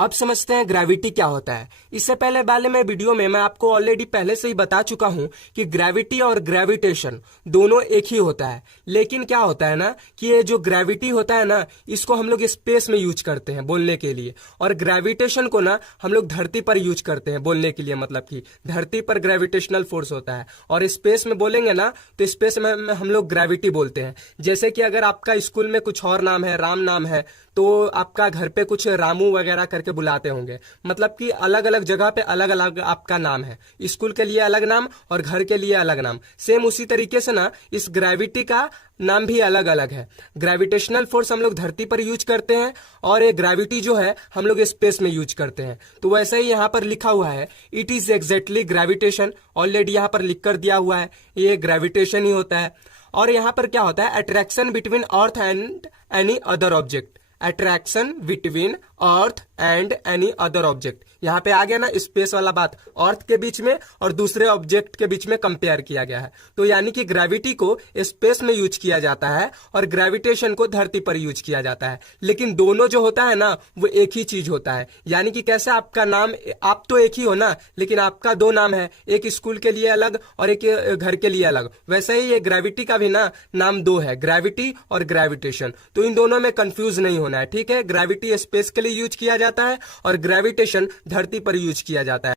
अब समझते हैं ग्रेविटी क्या होता है। इससे पहले वाले में वीडियो में मैं आपको ऑलरेडी पहले से ही बता चुका हूं कि ग्रेविटी और ग्रेविटेशन दोनों एक ही होता है। लेकिन क्या होता है ना कि ये जो ग्रेविटी होता है ना, इसको हम लोग स्पेस में यूज करते हैं बोलने के लिए, और ग्रेविटेशन को ना हम लोग धरती पर यूज करते हैं बोलने के लिए। मतलब कि धरती पर ग्रेविटेशनल फोर्स होता है, और स्पेस में बोलेंगे ना तो स्पेस में हम लोग ग्रेविटी बोलते हैं। जैसे कि अगर आपका स्कूल में कुछ और नाम है, राम नाम है, तो आपका घर पे कुछ रामू वगैरह करके बुलाते होंगे। मतलब कि अलग अलग जगह पे अलग अलग आपका नाम है, स्कूल के लिए अलग नाम और घर के लिए अलग नाम। सेम उसी तरीके से ना इस ग्रेविटी का नाम भी अलग अलग है। ग्रेविटेशनल फोर्स हम लोग धरती पर यूज करते हैं, और ये ग्रेविटी जो है हम लोग स्पेस में यूज करते हैं। तो वैसे ही यहाँ पर लिखा हुआ है, it is exactly gravitation. Already यहाँ पर लिख कर दिया हुआ है, ये ग्रेविटेशन ही होता है। और यहाँ पर क्या होता है, attraction between earth and any other object. Attraction between earth and any other object, यहाँ पे आ गया ना स्पेस वाला बात, अर्थ के बीच में और दूसरे ऑब्जेक्ट के बीच में कंपेयर किया गया है। तो यानी कि ग्रेविटी को स्पेस में यूज किया जाता है और ग्रेविटेशन को धरती पर यूज किया जाता है। लेकिन दोनों जो होता है ना वो एक ही चीज होता है। यानी कि कैसे आपका नाम, आप तो एक ही हो ना, लेकिन आपका दो नाम है, एक स्कूल के लिए अलग और एक घर के लिए अलग। वैसे ही ये ग्रेविटी का भी ना नाम दो है, ग्रेविटी और ग्रेविटेशन। तो इन दोनों में कंफ्यूज नहीं होना है, ठीक है। ग्रेविटी स्पेस के लिए यूज किया जाता है और ग्रेविटेशन धरती पर यूज किया जाता है।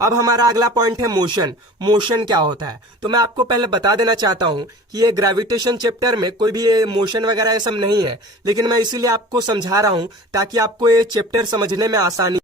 अब हमारा अगला पॉइंट है मोशन। मोशन क्या होता है, तो मैं आपको पहले बता देना चाहता हूं कि ये ग्रेविटेशन चैप्टर में कोई भी ये मोशन वगैरह ये सब नहीं है, लेकिन मैं इसीलिए आपको समझा रहा हूं ताकि आपको ये चैप्टर समझने में आसानी।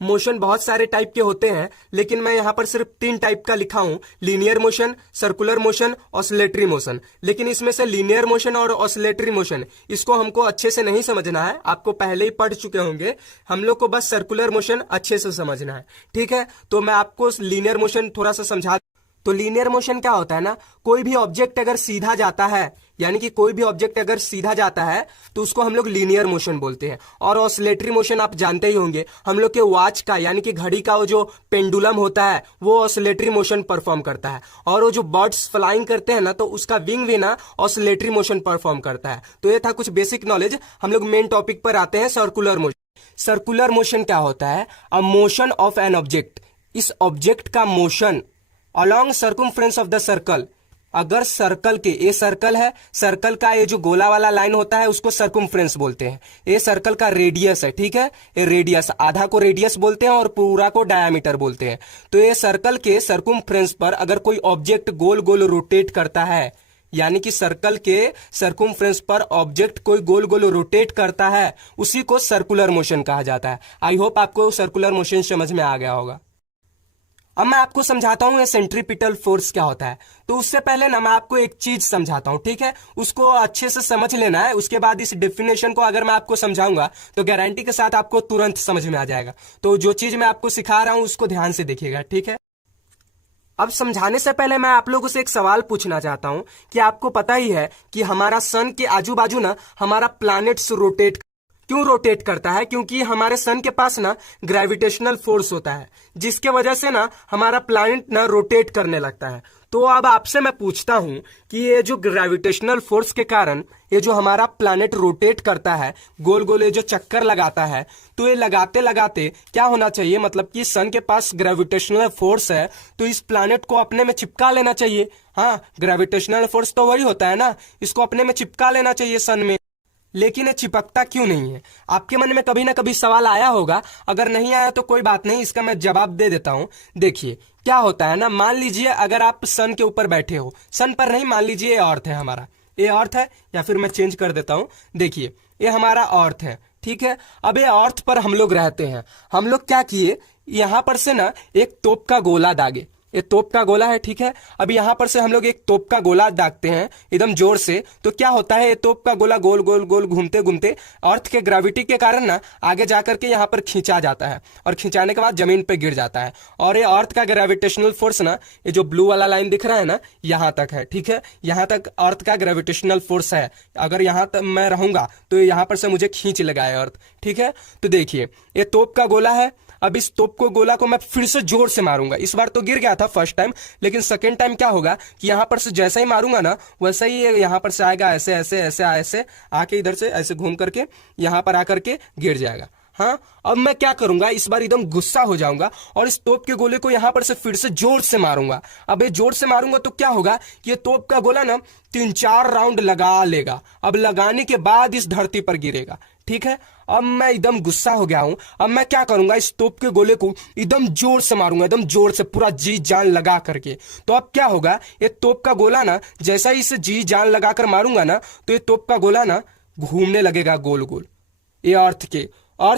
मोशन बहुत सारे टाइप के होते हैं, लेकिन मैं यहाँ पर सिर्फ 3 टाइप का लिखा हूं, linear motion, circular motion, oscillatory motion. लेकिन इसमें से लीनियर मोशन और ऑसिलेटरी मोशन इसको हमको अच्छे से नहीं समझना है, आपको पहले ही पढ़ चुके होंगे। हम लोग को बस सर्कुलर मोशन अच्छे से समझना है, ठीक है। तो मैं आपको लीनियर मोशन थोड़ा सा समझा। तो लीनियर मोशन क्या होता है ना, कोई भी ऑब्जेक्ट अगर सीधा जाता है, यानी कि कोई भी ऑब्जेक्ट अगर सीधा जाता है तो उसको हम लोग लीनियर मोशन बोलते हैं। और ऑसिलेटरी मोशन आप जानते ही होंगे, हम लोग के वॉच का यानी कि घड़ी का वो जो पेंडुलम होता है वो ऑसिलेटरी मोशन परफॉर्म करता है। और वो जो बर्ड्स फ्लाइंग करते हैं ना, तो उसका विंग भी ना ऑसिलेटरी मोशन परफॉर्म करता है। तो ये था कुछ बेसिक नॉलेज। हम लोग मेन टॉपिक पर आते हैं, सर्कुलर मोशन। सर्कुलर मोशन क्या होता है, a motion of an object, इस ऑब्जेक्ट का motion along circumference of the circle. अगर सर्कल के, ये सर्कल है, सर्कल का ये जो गोला वाला लाइन होता है उसको सर्कमफ्रेंस बोलते हैं। ये सर्कल का रेडियस है, ठीक है। ये रेडियस, आधा को रेडियस बोलते हैं और पूरा को डायामीटर बोलते हैं। तो ये सर्कल के सर्कमफ्रेंस पर अगर कोई ऑब्जेक्ट गोल गोल रोटेट करता है, यानी कि सर्कल के सर्कमफ्रेंस पर ऑब्जेक्ट कोई गोल गोल रोटेट करता है, उसी को सर्कुलर मोशन कहा जाता है। आई होप आपको सर्कुलर मोशन समझ में आ गया होगा। अब मैं आपको समझाता हूं ये सेंट्रीपिटल फोर्स क्या होता है। तो उससे पहले ना मैं आपको एक चीज समझाता हूं, ठीक है। उसको अच्छे से समझ लेना है, उसके बाद इस डेफिनेशन को अगर मैं आपको समझाऊंगा तो गारंटी के साथ आपको तुरंत समझ में आ जाएगा। तो जो चीज मैं आपको सिखा रहा हूं उसको ध्यान से देखिएगा, ठीक है। अब समझाने से पहले मैं आप लोगों से एक सवाल पूछना चाहता हूं कि आपको पता ही है कि हमारा सन के आजू बाजू ना हमारा प्लैनेट्स रोटेट क्यों रोटेट करता है, क्योंकि हमारे सन के पास ना ग्रेविटेशनल फोर्स होता है, जिसके वजह से ना हमारा प्लैनेट ना रोटेट करने लगता है। तो अब आपसे मैं पूछता हूं कि ये जो ग्रेविटेशनल फोर्स के कारण ये जो हमारा प्लैनेट रोटेट करता है, गोल गोल ये जो चक्कर लगाता है, तो ये लगाते लगाते क्या होना चाहिए, मतलब कि सन के पास ग्रेविटेशनल फोर्स है तो इस प्लैनेट को अपने में चिपका लेना चाहिए। हाँ, ग्रेविटेशनल फोर्स तो वही होता है ना, इसको अपने में चिपका लेना चाहिए सन में। लेकिन ये चिपकता क्यों नहीं है, आपके मन में कभी ना कभी सवाल आया होगा। अगर नहीं आया तो कोई बात नहीं, इसका मैं जवाब दे देता हूं। देखिए क्या होता है ना, मान लीजिए अगर आप सन के ऊपर बैठे हो, सन पर नहीं, मान लीजिए ये अर्थ है हमारा, ये अर्थ है, या फिर मैं चेंज कर देता हूं। देखिए ये हमारा अर्थ है, ठीक है। अब ये अर्थ पर हम लोग रहते हैं। हम लोग क्या किए, यहां पर से ना एक तोप का गोला दागे, ये तोप का गोला है, ठीक है। अब यहां पर से हम लोग एक तोप का गोला दागते हैं एकदम जोर से, तो क्या होता है, ये तोप का गोला गोल गोल गोल घूमते घूमते अर्थ के ग्रेविटी के कारण ना आगे जाकर के यहां पर खींचा जाता है, और खींचाने के बाद जमीन पे गिर जाता है। और ये अर्थ का ग्रेविटेशनल फोर्स ना, ये जो ब्लू वाला लाइन दिख रहा है ना, यहां तक है, ठीक है। यहां तक अर्थ का ग्रेविटेशनल फोर्स है। अगर यहां तक मैं रहूंगा तो यहां पर से मुझे खींच लगाए अर्थ, ठीक है। तो देखिए ये तोप का गोला है। अब इस तोप को गोला को मैं फिर से जोर से मारूंगा। इस बार तो गिर गया था फर्स्ट टाइम, लेकिन सेकेंड टाइम क्या होगा कि यहां पर से जैसा ही मारूंगा ना वैसा ही यहां पर से आएगा, ऐसे ऐसे ऐसे ऐसे आके इधर से ऐसे घूम करके यहां पर आकर के गिर जाएगा। हाँ, अब मैं क्या करूंगा, इस बार एकदम गुस्सा हो जाऊंगा और इस तोप के गोले को यहां पर से फिर से जोर से मारूंगा। अब ये जोर से मारूंगा तो क्या होगा कि ये तोप का गोला ना 3-4 राउंड लगा लेगा। अब लगाने के बाद इस धरती पर गिरेगा। ठीक है, अब मैं एकदम गुस्सा हो गया हूं। अब मैं क्या करूंगा, इस तोप के गोले को एकदम जोर से मारूंगा, एकदम जोर से पूरा जी जान लगा करके। तो अब क्या होगा, ये तोप का गोला ना जैसा ही इसे जी जान लगा कर मारूंगा ना, तो ये तोप का गोला ना घूमने लगेगा गोल गोल। ये अर्थ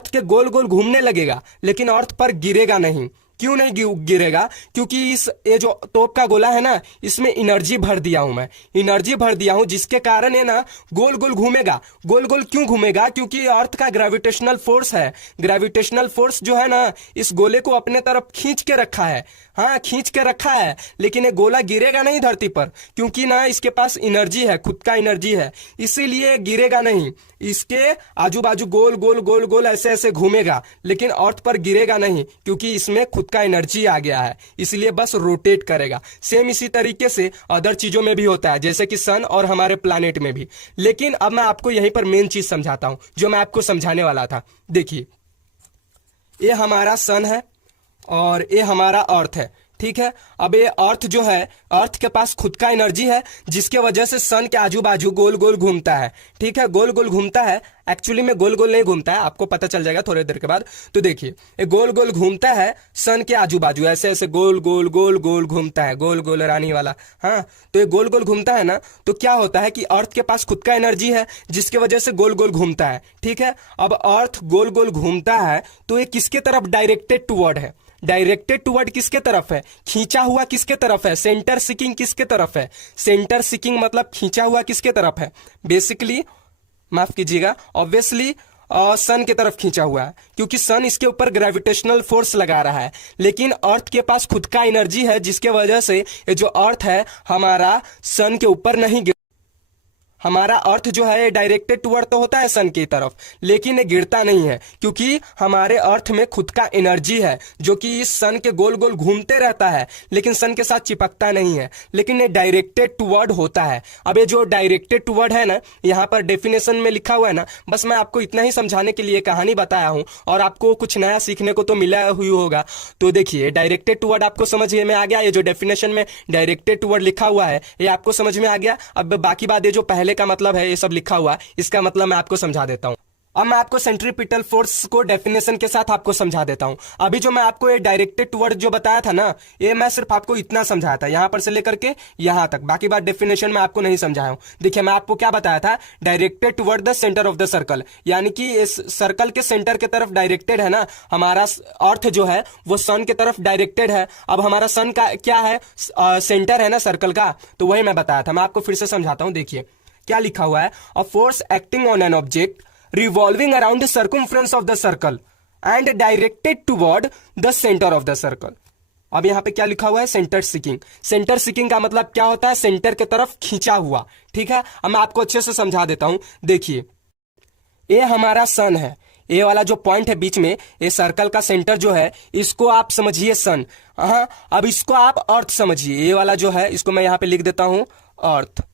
के गोल गोल घूमने लगेगा, लेकिन अर्थ पर गिरेगा नहीं। क्यों नहीं गिरेगा? क्योंकि ये जो तोप का गोला है ना, इसमें एनर्जी भर दिया हूं मैं, एनर्जी भर दिया हूं, जिसके कारण ये ना गोल गोल घूमेगा। गोल गोल क्यों घूमेगा? क्योंकि अर्थ का ग्रेविटेशनल फोर्स है। ग्रेविटेशनल फोर्स जो है ना, इस गोले को अपने तरफ खींच के रखा है। हाँ, खींच के रखा है, लेकिन ये गोला गिरेगा नहीं धरती पर, क्योंकि ना इसके पास एनर्जी है, खुद का एनर्जी है, इसीलिए गिरेगा नहीं। इसके आजू बाजू गोल गोल गोल गोल ऐसे ऐसे घूमेगा, लेकिन अर्थ पर गिरेगा नहीं, क्योंकि इसमें खुद का एनर्जी आ गया है, इसलिए बस रोटेट करेगा। सेम इसी तरीके से अदर चीजों में भी होता है, जैसे कि सन और हमारे प्लानेट में भी। लेकिन अब मैं आपको यहीं पर मेन चीज समझाता हूं, जो मैं आपको समझाने वाला था। देखिए, ये हमारा सन है और ये हमारा अर्थ है। ठीक है, अब ये अर्थ जो है, अर्थ के पास खुद का एनर्जी है, जिसके वजह से सन के आजू बाजू गोल गोल घूमता है। ठीक है, गोल गोल घूमता है, एक्चुअली में गोल गोल नहीं घूमता है, आपको पता चल जाएगा थोड़ी देर के बाद। तो देखिए, ये गोल गोल घूमता है सन के आजू बाजू, ऐसे ऐसे गोल गोल गोल गोल घूमता है, गोल गोल रानी वाला। हाँ, तो ये गोल गोल घूमता है ना, तो क्या होता है कि अर्थ के पास खुद का एनर्जी है, जिसके वजह से गोल गोल घूमता है। ठीक है, अब अर्थ गोल गोल घूमता है, तो ये किसके तरफ डायरेक्टेड टुवर्ड है? डायरेक्टेड टुवर्ड किसके तरफ है? खींचा हुआ किसके तरफ है? सेंटर सीकिंग किसके तरफ है? सेंटर सीकिंग मतलब खींचा हुआ किसके तरफ है? बेसिकली, माफ कीजिएगा, ऑब्वियसली सन की तरफ खींचा हुआ है, क्योंकि सन इसके ऊपर ग्रेविटेशनल फोर्स लगा रहा है। लेकिन अर्थ के पास खुद का एनर्जी है, जिसके वजह से ये जो अर्थ है हमारा सन के ऊपर नहीं गिर, हमारा अर्थ जो है डायरेक्टेड टुवर्ड तो होता है सन की तरफ, लेकिन ये गिरता नहीं है, क्योंकि हमारे अर्थ में खुद का एनर्जी है, जो कि इस सन के गोल गोल घूमते रहता है, लेकिन सन के साथ चिपकता नहीं है, लेकिन ये डायरेक्टेड टुवर्ड होता है। अब ये जो डायरेक्टेड टुवर्ड है ना, यहाँ पर डेफिनेशन में लिखा हुआ है ना, बस मैं आपको इतना ही समझाने के लिए कहानी बताया हूँ, और आपको कुछ नया सीखने को तो मिला हुई होगा। तो देखिए, डायरेक्टेड टुवर्ड आपको समझ में आ गया। ये जो डेफिनेशन में डायरेक्टेड टुवर्ड लिखा हुआ है, ये आपको समझ में आ गया। अब बाकी बात, ये जो पहले का मतलब है, ये सब लिखा हुआ, इसका मतलब मैं आपको समझा देता हूं। अब मैं आपको सेंट्रीपिटल फोर्स को डेफिनेशन के साथ आपको समझा देता हूं। अभी जो मैं आपको ये डायरेक्टेड टुवर्ड जो बताया था ना, ये मैं सिर्फ आपको इतना समझाया था, यहां पर से लेकर के यहां तक, बाकी बात डेफिनेशन में आपको नहीं समझाया हूं। देखिए, मैं आपको क्या बताया था, directed toward the centre of the circle, यानी कि इस सर्कल के सेंटर की तरफ डायरेक्टेड है ना, हमारा अर्थ जो है वो सन की तरफ डायरेक्टेड है। अब हमारा सन का क्या है, सेंटर है ना सर्कल का, तो वही मैं बताया था। मैं आपको फिर से समझाता हूं। देखिए क्या लिखा हुआ है, a force acting on an object revolving around the circumference of the circle and directed toward the center of the circle। अब यहां पे क्या लिखा हुआ है, सेंटर सीकिंग। सेंटर सीकिंग का मतलब क्या होता है, सेंटर की तरफ खींचा हुआ। ठीक है, अब मैं आपको अच्छे से समझा देता हूं। देखिए, ये हमारा सन है, ये वाला जो पॉइंट है बीच में, ये सर्कल का सेंटर जो है, इसको आप समझिए सन। हाँ, अब इसको आप अर्थ समझिए। ये वाला जो है, इसको मैं यहां पे लिख देता हूं अर्थ।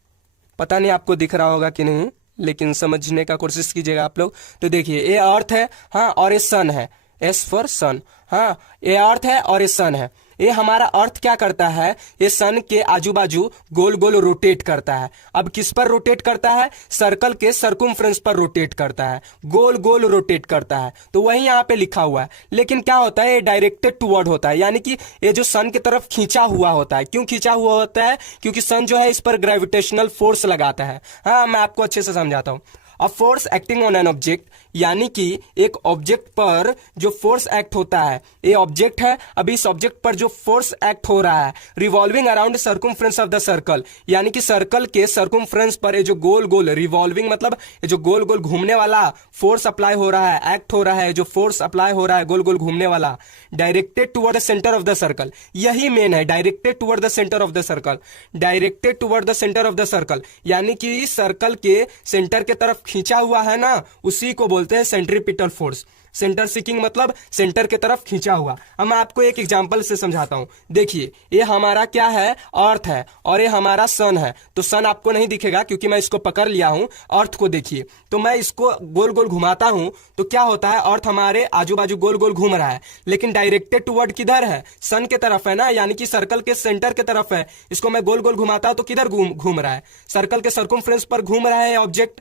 पता नहीं आपको दिख रहा होगा कि नहीं, लेकिन समझने का कोशिश कीजिएगा आप लोग। तो देखिए, ये अर्थ है, हाँ, और ये सन है, एस फॉर सन। हाँ, ये अर्थ है और ये सन है। ये हमारा अर्थ क्या करता है, ये सन के आजू बाजू गोल गोल रोटेट करता है। अब किस पर रोटेट करता है, सर्कल के सर्कुम्फ्रेंस पर रोटेट करता है, गोल गोल रोटेट करता है। तो वही यहाँ पे लिखा हुआ है। लेकिन क्या होता है, ये डायरेक्टेड टुवर्ड होता है, यानी कि ये जो सन की तरफ खींचा हुआ होता है। क्यों खींचा हुआ होता है? क्योंकि सन जो है इस पर ग्रेविटेशनल फोर्स लगाता है। हाँ, मैं आपको अच्छे से समझाता हूँ। A force acting on an object, यानी कि एक ऑब्जेक्ट पर जो फोर्स एक्ट होता है, ये ऑब्जेक्ट है, अभी इस ऑब्जेक्ट पर जो फोर्स एक्ट हो रहा है, revolving around circumference of the circle, यानी कि सर्कल के सर्कुम्फ्रेंस पर ये जो गोल गोल, रिवॉल्विंग मतलब ये जो गोल गोल घूमने वाला फोर्स अप्लाई हो रहा है, एक्ट हो रहा है, जो फोर्स अप्लाई हो रहा है गोल गोल घूमने वाला, directed toward the centre of the circle. यही मेन है, directed toward the centre of the circle. Directed toward the centre of the circle, यानी कि सर्कल के सेंटर के तरफ खींचा हुआ है ना, उसी को बोलते हैं सेंट्रीपिटल फोर्स। सेंटर सीकिंग मतलब सेंटर की तरफ खींचा हुआ। अब मैं आपको एक एग्जांपल से समझाता हूं। देखिए, ये हमारा क्या है, अर्थ है, और ये हमारा सन है। तो सन आपको नहीं दिखेगा क्योंकि मैं इसको पकड़ लिया हूं। अर्थ को देखिए, तो मैं इसको गोल गोल घुमाता हूं तो क्या होता है, अर्थ हमारे आजू बाजू गोल गोल घूम रहा है, लेकिन डायरेक्टेड टुवर्ड किधर है, सन के तरफ है ना, यानी कि सर्कल के सेंटर के तरफ है। इसको मैं गोल गोल घुमाता हूं तो किधर घूम रहा है, सर्कल के सर्कमफ्रेंस पर घूम रहा है ऑब्जेक्ट।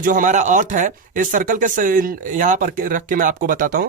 जो हमारा अर्थ है, इस सर्कल के यहां पर रख के मैं आपको बताता हूं।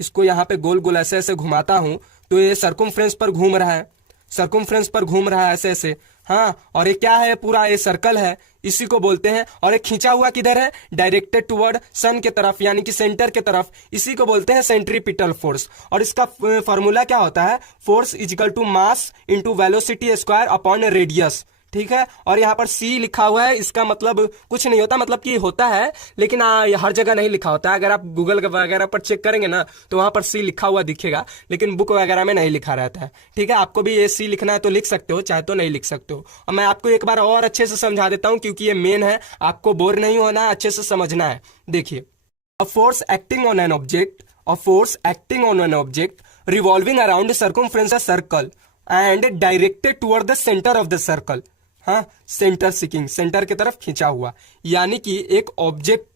इसको यहां पे गोल गोल ऐसे ऐसे घुमाता हूं तो ये सर्कमफ्रेंस पर घूम रहा है, सर्कमफ्रेंस पर घूम रहा है ऐसे ऐसे। हाँ, और ये क्या है, पूरा ये सर्कल है, इसी को बोलते हैं। और ये खींचा हुआ किधर है, डायरेक्टेड टुवर्ड सन के तरफ, यानी कि सेंटर के तरफ, इसी को बोलते हैं सेंट्रीपिटल फोर्स। और इसका फॉर्मूला क्या होता है, force is equal to mass into velocity square upon radius. ठीक है, और यहाँ पर सी लिखा हुआ है, इसका मतलब कुछ नहीं होता, मतलब कि होता है लेकिन हर जगह नहीं लिखा होता है। अगर आप गूगल वगैरह पर चेक करेंगे ना तो वहां पर सी लिखा हुआ दिखेगा, लेकिन बुक वगैरह में नहीं लिखा रहता है। ठीक है, आपको भी ये सी लिखना है तो लिख सकते हो, चाहे तो नहीं लिख सकते हो। और मैं आपको एक बार और अच्छे से समझा देता हूँ क्योंकि ये मेन है, आपको बोर नहीं होना है, अच्छे से समझना है। देखिए, a force acting on an object, a force acting on an object revolving around circumference a circle and directed toward the centre of the circle. हाँ, सेंटर सीकिंग, सेंटर की तरफ खींचा हुआ, यानी कि एक ऑब्जेक्ट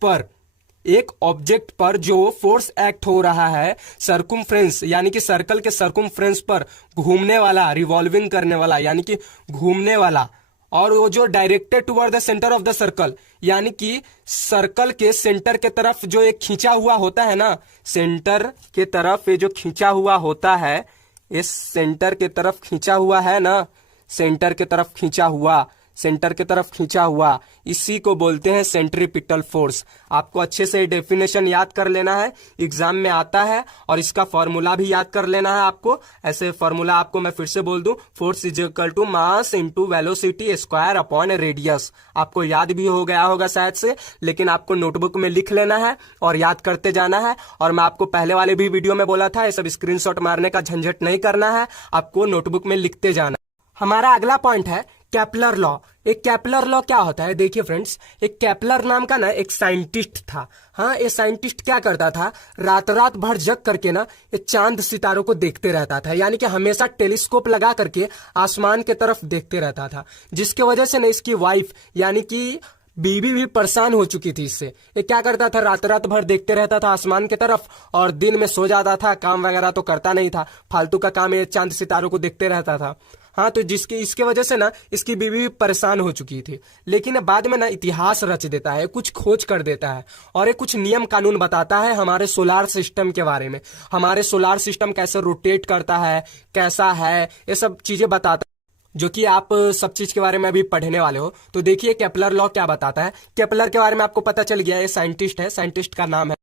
पर जो फोर्स एक्ट हो रहा है सर्कमफ्रेंस, यानी कि सर्कल के सर्कमफ्रेंस पर घूमने वाला, रिवॉल्विंग करने वाला, यानी कि घूमने वाला, और वो जो directed toward the centre of the circle, यानी कि सर्कल के सेंटर के तरफ जो एक खींचा हुआ होता है ना, सेंटर के तरफ ये जो खींचा हुआ होता है, इस सेंटर के तरफ खींचा हुआ है ना, सेंटर के तरफ खींचा हुआ, सेंटर की तरफ खींचा हुआ, इसी को बोलते हैं सेंट्रीपिटल फोर्स। आपको अच्छे से डेफिनेशन याद कर लेना है, एग्जाम में आता है, और इसका फॉर्मूला भी याद कर लेना है आपको। ऐसे फॉर्मूला आपको मैं फिर से बोल दूं, force is equal to mass into velocity square upon radius. आपको याद भी हो गया होगा शायद से, लेकिन आपको नोटबुक में लिख लेना है और याद करते जाना है। और मैं आपको पहले वाले भी वीडियो में बोला था, ये सब स्क्रीनशॉट मारने का झंझट नहीं करना है, आपको नोटबुक में लिखते जाना। हमारा अगला पॉइंट है केपलर लॉ। एक केपलर लॉ क्या होता है, देखिए फ्रेंड्स, एक केपलर नाम का ना एक साइंटिस्ट था। हाँ, ये साइंटिस्ट क्या करता था, रात रात भर जग करके ना ये चांद सितारों को देखते रहता था, यानी कि हमेशा टेलीस्कोप लगा करके आसमान के तरफ देखते रहता था, जिसके वजह से ना इसकी वाइफ यानी कि बीवी भी परेशान हो चुकी थी इससे। ये क्या करता था, रात रात भर देखते रहता था आसमान की तरफ और दिन में सो जाता था, काम वगैरह तो करता नहीं था, फालतू का काम ये चांद सितारों को देखते रहता था। हाँ, तो इसके वजह से ना इसकी बीवी भी परेशान हो चुकी थी। लेकिन बाद में ना इतिहास रच देता है, कुछ खोज कर देता है और ये कुछ नियम कानून बताता है हमारे सोलार सिस्टम के बारे में, हमारे सोलार सिस्टम कैसे रोटेट करता है, कैसा है, ये सब चीजें बताता है, जो कि आप सब चीज के बारे में अभी पढ़ने वाले हो। तो देखिए केपलर लॉ क्या बताता है। केपलर के बारे में आपको पता चल गया, ये साइंटिस्ट है, साइंटिस्ट का नाम है।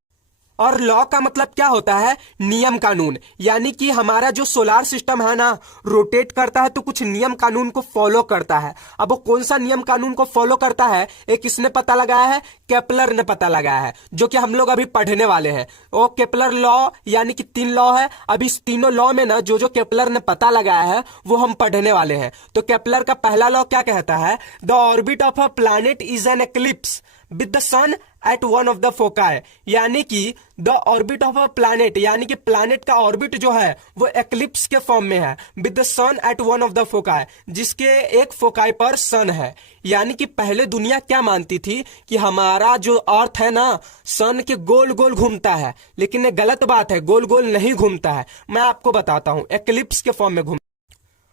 और लॉ का मतलब क्या होता है, नियम कानून, यानी कि हमारा जो सोलार सिस्टम है ना रोटेट करता है तो कुछ नियम कानून को फॉलो करता है। अब वो कौन सा नियम कानून को फॉलो करता है, एक किसने पता लगाया है, केपलर ने पता लगाया है, जो कि हम लोग अभी पढ़ने वाले हैं। वो केपलर लॉ यानी कि 3 लॉ है, अभी इस तीनों लॉ में ना जो जो केपलर ने पता लगाया है वो हम पढ़ने वाले हैं। तो केपलर का पहला लॉ क्या कहता है, the orbit of a planet is an eclipse with the sun at one of the foci, यानी कि the orbit of a planet, यानी कि प्लैनेट का ऑर्बिट जो है वो एक्लिप्स के फॉर्म में है, with the sun at one of the foci, जिसके एक फोकाई पर सन है। यानी कि पहले दुनिया क्या मानती थी कि हमारा जो अर्थ है ना सन के गोल गोल घूमता है, लेकिन ये गलत बात है, गोल गोल नहीं घूमता है। मैं आपको बताता हूं, एक्लिप्स के फॉर्म में घूमता।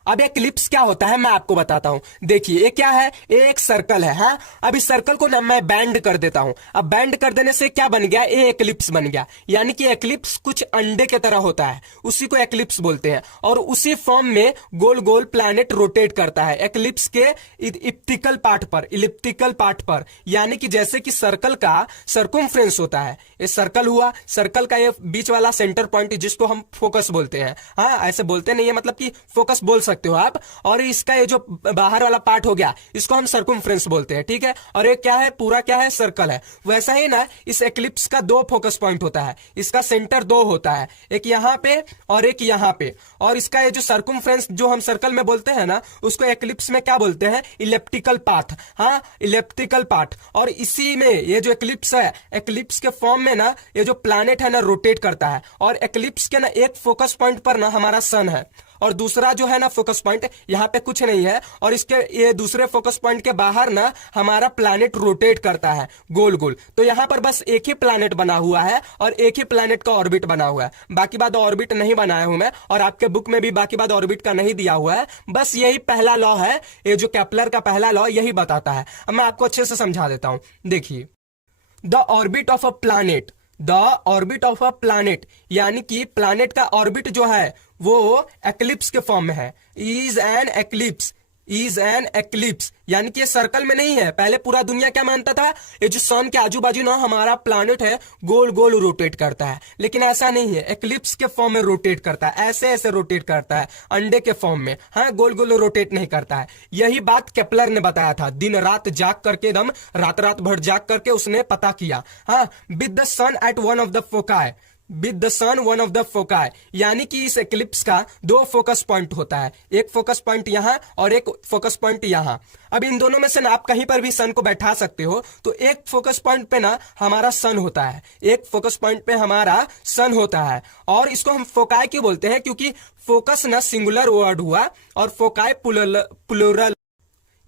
अब एक्लिप्स क्या होता है मैं आपको बताता हूं। देखिए ये क्या है, ये एक सर्कल है। हाँ, अब इस सर्कल को ना मैं बैंड कर देता हूं। अब बैंड कर देने से क्या बन गया, ये एक्लिप्स बन गया। यानी कि एक्लिप्स कुछ अंडे के तरह होता है, उसी को एक्लिप्स बोलते हैं, और उसी फॉर्म में गोल गोल प्लैनेट रोटेट करता है एक्लिप्स के इप्टिकल पार्ट पर। यानी कि जैसे कि सर्कल का सर्कमफ्रेंस होता है, ये सर्कल हुआ, सर्कल का ये बीच वाला सेंटर पॉइंट जिसको हम फोकस बोलते हैं। हाँ, ऐसे बोलते नहीं है, मतलब कि फोकस बोल सकते सकते हो आप। और इसका ये जो बाहर वाला पार्ट हो गया इसको हम सर्कमफ्रेंस बोलते हैं, ठीक है। और ये क्या है, पूरा क्या है, सर्कल है। वैसा ही ना इस एक्लिप्स का दो फोकस पॉइंट होता है, इसका सेंटर दो होता है, एक यहाँ पे और एक यहाँ पे। और इसका ये जो सर्कमफ्रेंस जो हम सर्कल में बोलते हैं ना उसको एक्लिप्स में क्या बोलते हैं, इलिप्टिकल पाथ। हाँ, इलिप्टिकल पाथ। और इसी में ये जो एक्लिप्स है, एक्लिप्स के फॉर्म में ना ये जो प्लैनेट है ना रोटेट करता है। और एक्लिप्स के ना एक फोकस पॉइंट पर ना हमारा सन है और दूसरा जो है ना फोकस पॉइंट यहाँ पे कुछ नहीं है। और इसके ये दूसरे फोकस पॉइंट के बाहर ना हमारा प्लैनेट रोटेट करता है गोल गोल। तो यहाँ पर बस एक ही प्लैनेट बना हुआ है और एक ही प्लैनेट का ऑर्बिट बना हुआ है, बाकी बात ऑर्बिट नहीं बनाया हूं मैं, और आपके बुक में भी बाकी बात ऑर्बिट का नहीं दिया हुआ है। बस यही पहला लॉ है, ये जो केपलर का पहला लॉ यही बताता है। अब मैं आपको अच्छे से समझा देता हूं। देखिए, the orbit of a planet, the orbit of a planet, यानी कि प्लैनेट का ऑर्बिट जो है वो एक्लिप्स के फॉर्म में है। Is an eclipse, is an eclipse, यानी कि ये सर्कल में नहीं है। पहले पूरा दुनिया क्या मानता था, ये जो सन के आजू बाजू ना हमारा प्लैनेट है गोल गोल रोटेट करता है, लेकिन ऐसा नहीं है। एक्लिप्स के फॉर्म में रोटेट करता है, ऐसे ऐसे रोटेट करता है, अंडे के फॉर्म में। हाँ, गोल गोल रोटेट नहीं करता है। यही बात केपलर ने बताया था, दिन रात जाग करके, एकदम रात रात भर जाग करके उसने पता किया। हाँ, with the sun at one of the foci, with the sun one of the foci, यानी कि इस एक्लिप्स का दो फोकस पॉइंट होता है, एक फोकस पॉइंट यहां और एक फोकस पॉइंट यहां। अब इन दोनों में से ना आप कहीं पर भी सन को बैठा सकते हो। तो एक फोकस पॉइंट पे ना हमारा सन होता है, एक फोकस पॉइंट पे हमारा सन होता है। और इसको हम फोकाई क्यों बोलते हैं, क्योंकि फोकस ना सिंगुलर वर्ड हुआ और फोकाई प्लूरल,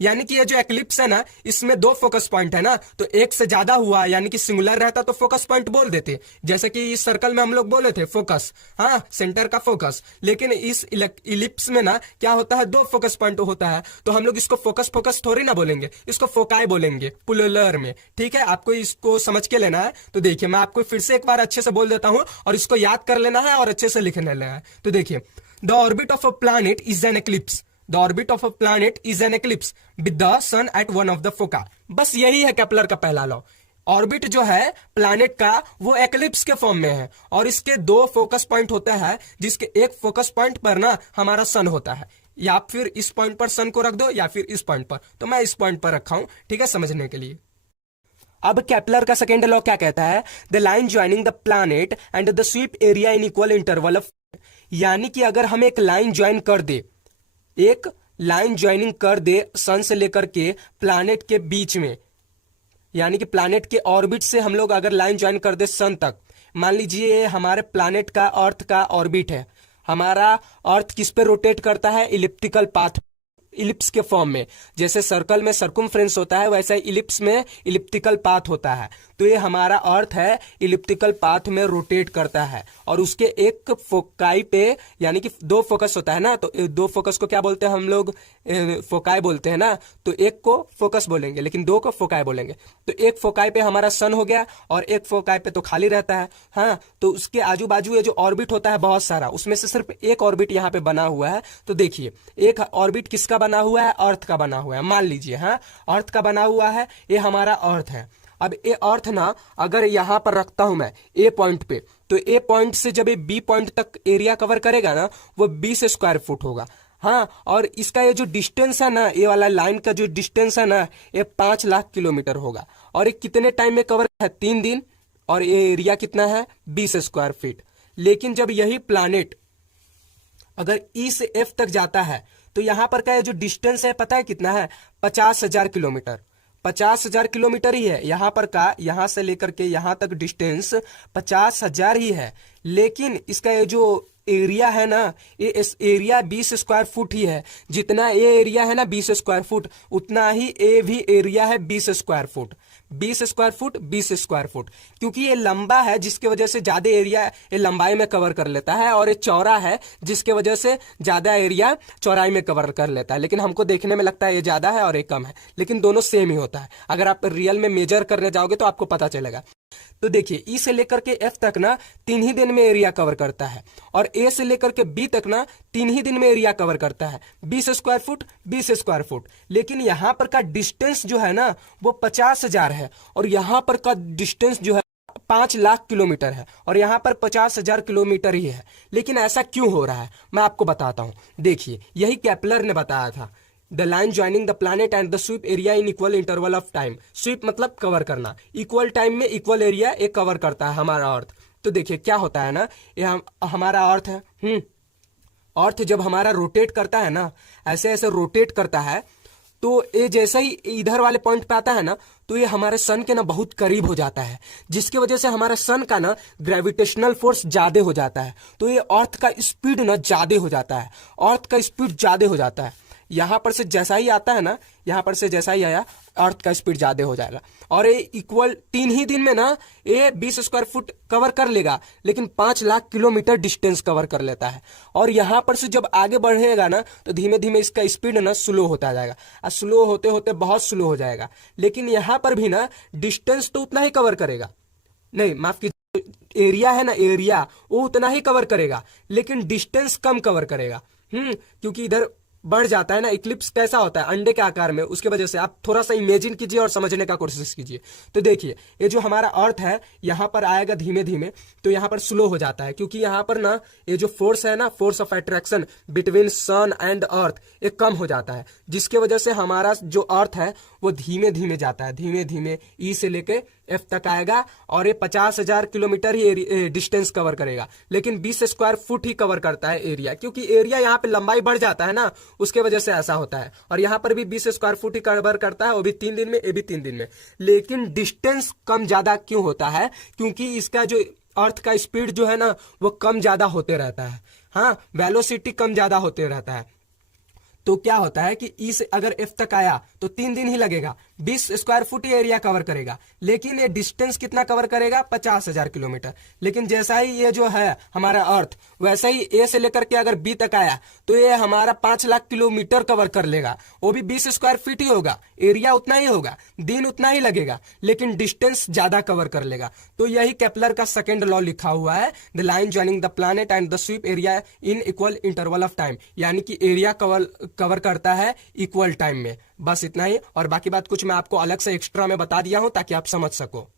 यानी कि ये जो एक्लिप्स है ना इसमें दो फोकस पॉइंट है ना, तो एक से ज्यादा हुआ, यानी कि सिंगुलर रहता तो फोकस पॉइंट बोल देते, जैसे कि इस सर्कल में हम लोग बोले थे फोकस, हाँ, सेंटर का फोकस। लेकिन इस इलिप्स में ना क्या होता है, दो फोकस पॉइंट होता है, तो हम लोग इसको फोकस फोकस थोड़ी ना बोलेंगे, इसको फोकाई बोलेंगे प्लूरल में, ठीक है। आपको इसको समझ के लेना है। तो देखिए, मैं आपको फिर से एक बार अच्छे से बोल देता हूं और इसको याद कर लेना है और अच्छे से लिख लेना है। तो देखिए, the orbit of a planet is an eclipse, The orbit of a planet is an ellipse with the sun at one of the foci. बस यही है केपलर का पहला लॉ। ऑर्बिट जो है प्लैनेट का वो एक्लिप्स के फॉर्म में है और इसके दो फोकस पॉइंट होता है, जिसके एक फोकस पॉइंट पर ना हमारा सन होता है। या फिर इस पॉइंट पर सन को रख दो या फिर इस पॉइंट पर, तो मैं इस पॉइंट पर रखा हूं, ठीक है, समझने के लिए। अब केपलर का सेकेंड लॉ क्या कहता है, the line joining the planet and the sweep area in equal interval of, यानी कि अगर हम एक लाइन ज्वाइन कर दे, एक लाइन ज्वाइनिंग कर दे सन से लेकर के प्लैनेट के बीच में, यानी कि प्लैनेट के ऑर्बिट से हम लोग अगर लाइन ज्वाइन कर दे सन तक। मान लीजिए हमारे प्लैनेट का अर्थ का ऑर्बिट है, हमारा अर्थ किस पे रोटेट करता है, इलिप्टिकल पाथ, इलिप्स के फॉर्म में। जैसे सर्कल में सर्कमफ्रेंस होता है वैसे इलिप्स में इलिप्टिकल पाथ होता है। तो ये हमारा अर्थ है इलिप्टिकल पाथ में रोटेट करता है और उसके एक फोकाई पे, यानी कि दो फोकस होता है ना, तो दो फोकस को क्या बोलते हैं हम लोग, फोकाई बोलते हैं ना। तो एक को फोकस बोलेंगे लेकिन दो को फोकाई बोलेंगे। तो एक फोकाई पे हमारा सन हो गया और एक फोकाई पे तो खाली रहता है। हाँ, तो उसके आजू बाजू ये जो ऑर्बिट होता है बहुत सारा, उसमें से सिर्फ एक ऑर्बिट यहाँ पे बना हुआ है। तो देखिए, एक ऑर्बिट किसका बना हुआ है, अर्थ का बना हुआ है। मान लीजिए, हाँ, अर्थ का बना हुआ है, ये हमारा अर्थ है। अब ये अर्थ ना अगर यहां पर रखता हूं मैं ए पॉइंट पे, तो ए पॉइंट से जब ये बी पॉइंट तक एरिया कवर करेगा ना, वो 20 स्क्वायर फुट होगा। हाँ, और इसका ये जो डिस्टेंस है ना, ये वाला लाइन का जो डिस्टेंस है ना, ये 5 लाख किलोमीटर होगा। और ये कितने टाइम में कवर है, 3 दिन। और ये एरिया कितना है, 20 स्क्वायर फीट। लेकिन जब यही प्लैनेट अगर ई से एफ तक जाता है तो यहां पर का जो डिस्टेंस है पता है कितना है, 50,000 किलोमीटर। 50,000 किलोमीटर ही है यहां पर का, यहां से लेकर के यहां तक डिस्टेंस 50,000 ही है। लेकिन इसका ये जो एरिया है ना, ये इस एरिया 20 स्क्वायर फुट ही है। जितना ये एरिया है ना 20 स्क्वायर फुट, उतना ही ए भी एरिया है 20 square foot. 20 square foot 20 square foot, क्योंकि ये लंबा है जिसकी वजह से ज्यादा एरिया ये लंबाई में कवर कर लेता है, और ये चौड़ा है जिसके वजह से ज्यादा एरिया चौड़ाई में कवर कर लेता है। लेकिन हमको देखने में लगता है ये ज्यादा है और ये कम है, लेकिन दोनों सेम ही होता है। अगर आप रियल में मेजर करने जाओगे तो आपको पता चलेगा। तो देखिए, ई से लेकर के एफ तक ना 3 ही दिन में एरिया कवर करता है, और ए से लेकर के बी तक ना 3 ही दिन में एरिया कवर करता है, 20 स्क्वायर फुट 20 स्क्वायर फुट। लेकिन यहां पर का डिस्टेंस जो है ना वो 50,000 है, और यहां पर का डिस्टेंस जो है 5 लाख किलोमीटर है और यहाँ पर 50,000 किलोमीटर ही है। लेकिन ऐसा क्यों हो रहा है मैं आपको बताता हूँ। देखिए, यही केपलर ने बताया था, the line joining the planet and the sweep area in equal interval of time. Sweep मतलब कवर करना, इक्वल टाइम में इक्वल एरिया एक कवर करता है हमारा अर्थ। तो देखिए क्या होता है ना, ये हमारा अर्थ है। अर्थ जब हमारा रोटेट करता है ना, ऐसे ऐसे रोटेट करता है, तो ये जैसे ही इधर वाले पॉइंट पे आता है ना, तो ये हमारे सन के ना बहुत करीब हो जाता है, जिसकी वजह से हमारे सन का ना ग्रेविटेशनल फोर्स ज्यादा हो जाता है। तो ये अर्थ का स्पीड ना ज्यादा हो जाता है, अर्थ का स्पीड ज्यादा हो जाता है। यहां पर से जैसा ही आता है ना, यहां पर से जैसा ही आया, अर्थ का स्पीड ज्यादा हो जाएगा। और ये इक्वल 3 ही दिन में ना ये 20 स्क्वायर फुट कवर कर लेगा, लेकिन 5 लाख किलोमीटर डिस्टेंस कवर कर लेता है। और यहां पर से जब आगे बढ़ेगा ना, तो धीमे धीमे इसका स्पीड ना स्लो होता जाएगा, और स्लो होते होते बहुत स्लो हो जाएगा। लेकिन यहां पर भी ना डिस्टेंस तो उतना ही कवर करेगा, नहीं माफ कीजिए, एरिया है ना, एरिया वो उतना ही कवर करेगा, लेकिन डिस्टेंस कम कवर करेगा। क्योंकि इधर बढ़ जाता है ना, इक्लिप्स कैसा होता है अंडे के आकार में, उसके वजह से आप थोड़ा सा इमेजिन कीजिए और समझने का कोशिश कीजिए। तो देखिए, ये जो हमारा अर्थ है यहाँ पर आएगा धीमे धीमे, तो यहाँ पर स्लो हो जाता है, क्योंकि यहाँ पर ना ये जो फोर्स है ना, force of attraction between sun and earth, ये कम हो जाता है, जिसके वजह से हमारा जो अर्थ है वो धीमे धीमे जाता है, धीमे धीमे ई से लेके एफ तक आएगा। और ये 50,000 किलोमीटर ही डिस्टेंस कवर करेगा, लेकिन 20 स्क्वायर फुट ही कवर करता है एरिया, क्योंकि एरिया यहाँ पे लंबाई बढ़ जाता है ना, उसके वजह से ऐसा होता है। और यहाँ पर भी 20 स्क्वायर फुट ही कवर करता है, वो भी 3 दिन में, ये भी 3 दिन में। लेकिन डिस्टेंस कम ज्यादा क्यों होता है? क्योंकि इसका जो अर्थ का स्पीड जो है ना, वो कम ज्यादा होते रहता है। हाँ, वेलोसिटी कम ज्यादा होते रहता है। तो क्या होता है कि ई से अगर एफ तक आया तो 3 दिन ही लगेगा, 20 स्क्वायर फुट ही एरिया कवर करेगा, लेकिन ये डिस्टेंस कितना कवर करेगा? 50,000 किलोमीटर। लेकिन जैसा ही ये जो है हमारा अर्थ, वैसा ही ए से लेकर के अगर बी तक आया तो ये हमारा 5 लाख किलोमीटर कवर कर लेगा, वो भी 20 स्क्वायर फीट ही होगा, एरिया उतना ही होगा, दिन उतना ही लगेगा, लेकिन डिस्टेंस ज्यादा कवर कर लेगा। तो यही केपलर का सेकेंड लॉ लिखा हुआ है, the line joining the planet and the sweep area in equal interval of time, यानी कि एरिया कवर करता है इक्वल टाइम में। बस इतना ही, और बाकी बात कुछ मैं आपको अलग से एक्स्ट्रा में बता दिया हूं ताकि आप समझ सको।